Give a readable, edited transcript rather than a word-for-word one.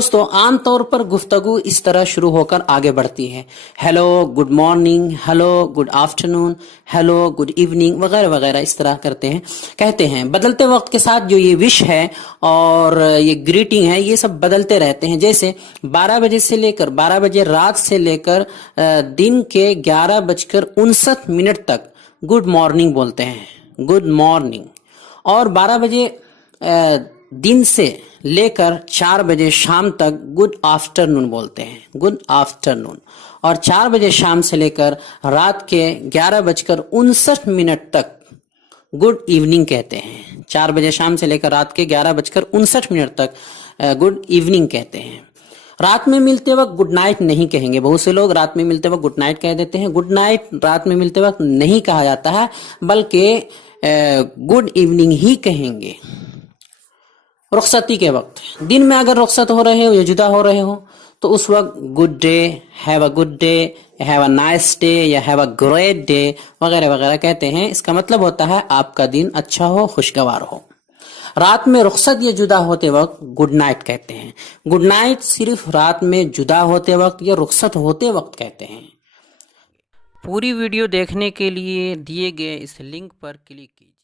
दोस्तों आम तौर पर गुफ्तगू इस तरह शुरू होकर आगे बढ़ती है। Hello, good morning, hello, good afternoon, hello, good evening वगैरह वगैरह इस तरह कहते हैं। बदलते वक्त के साथ जो ये विश है और ये ग्रीटिंग है, ये सब बदलते रहते हैं। जैसे 12 बजे रात से लेकर दिन के 11:59 तक गुड मॉर्निंग बोलते हैं, गुड मॉर्निंग। और 12 बजे दिन से लेकर 4 बजे शाम तक गुड आफ्टरनून बोलते हैं, गुड आफ्टरनून। और 4 बजे शाम से लेकर रात के 11:59 तक गुड इवनिंग कहते हैं। 4 बजे शाम से लेकर रात के 11:59 तक गुड इवनिंग कहते हैं। रात में मिलते वक्त गुड नाइट नहीं कहेंगे। बहुत से लोग रात में मिलते वक्त गुड नाइट कह देते हैं। गुड नाइट रात में मिलते वक्त नहीं कहा जाता है, बल्कि गुड इवनिंग ही कहेंगे। रुखसती के वक्त, दिन में अगर रुखसत हो रहे हो या जुदा हो रहे हो तो उस वक्त good day, have a good day, have a nice day या हैव अ ग्रेट डे वगैरह वगैरह कहते हैं। इसका मतलब होता है आपका दिन अच्छा हो, खुशगवार हो। रात में रुखसत या जुदा होते वक्त गुड नाइट कहते हैं। गुड नाइट सिर्फ रात में जुदा होते वक्त या रुखसत होते वक्त कहते हैं। पूरी वीडियो देखने के लिए दिए गए इस लिंक पर क्लिक कीजिए।